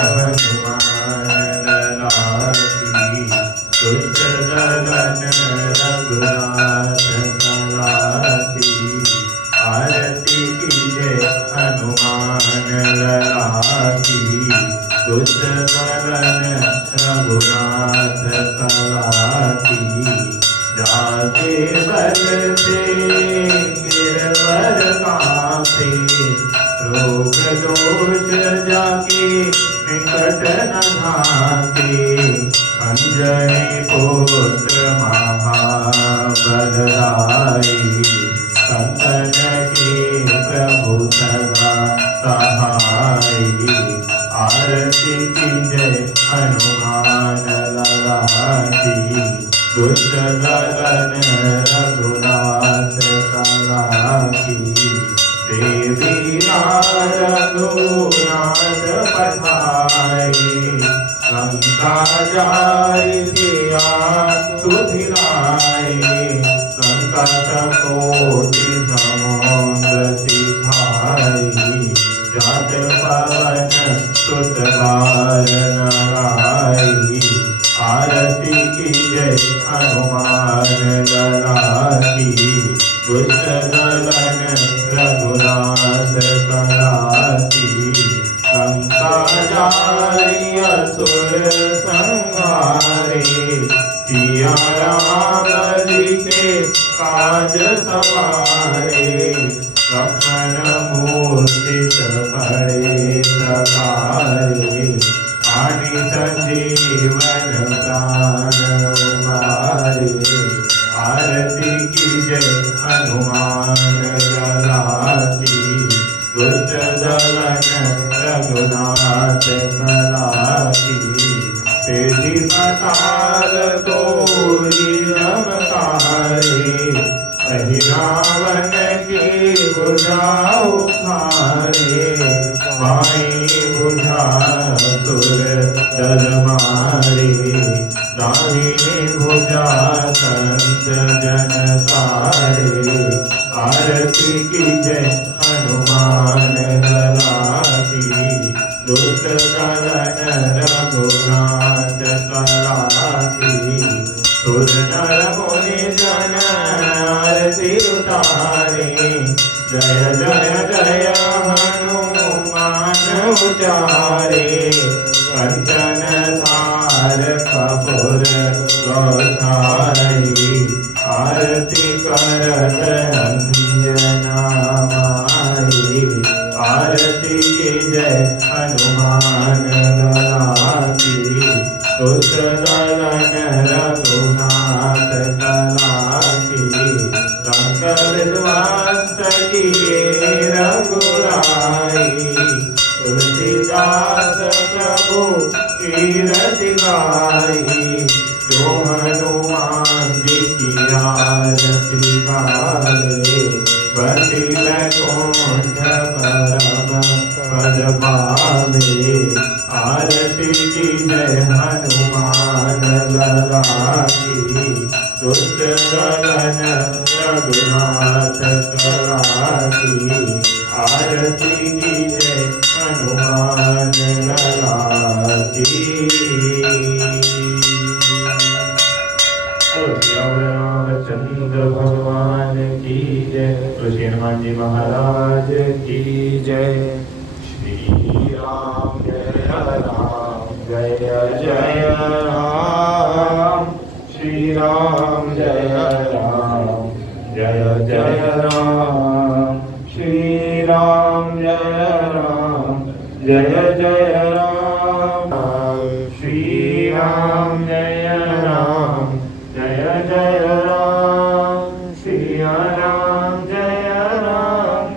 हनुमान लला की। दुष्ट दलन रघुनाथ कला की। आरती कीजे हनुमान लला की। दुष्ट दलन रघुनाथ कला की। जाके बल से गिरवर कांपे। रोग दोष जाके निकट न भाके। अंजनी पुत्र महाबलदाई। संतन के प्रभु सदा सहाई। आरती कीजय हनुमान लला की। दुष्ट दलन रघुनाथ कला की। देवी रघुनाथ पठाई। लंका जाय सिया सुधिराय। संकट कोटि समुद्र सिखाई। जात पवन सुत बार नराई। आरती कीजय हनुमान लला की। दुष्ट दलन रघुनाथ कला की। लंका जाय असुर संहारे। सिया राम जी के काज सवारे। लक्ष्मण मूर्छित पड़े सकारे। आनि संजीवन प्राण उबारे। आरती कीजय हनुमान लला की। दुष्ट दलन रघुनाथ कला की। तेजी पताल तोरी नमकारे। अहि रावण की भुजा उखारे। बाई भुजा सुर दल मारे। दाहिनी भुजा संत जन सारे। आरती कीजय हनुमान लला की। दुष्ट दलन रघुनाथ कला की। सुर नर मुनि जन आरती उतारे। जय जय जय हनुमान उचारे। कंचन थार कपूर गौधारी। आरती करत अंजना माई। आरती कीजय हनुमान लला की। दुष्ट दलन रघुनाथ कला की। रंग विद्वांस किए रघुराई। तुलसीदास प्रभु कीरति गाई। जो हनुमान जी की आरती गावे। बसी बैकुंठ परम पद पावे। आरती कीजय हनुमान लला की। दुष्ट दलन रघुनाथ कला की। आरती कीजय हनुमान लला की। रामचंद्र भगवान की जय। तुलसी हनुमान जी महाराज की जय। श्री राम जय जय राम। श्री राम जय जय राम। श्री राम जय जय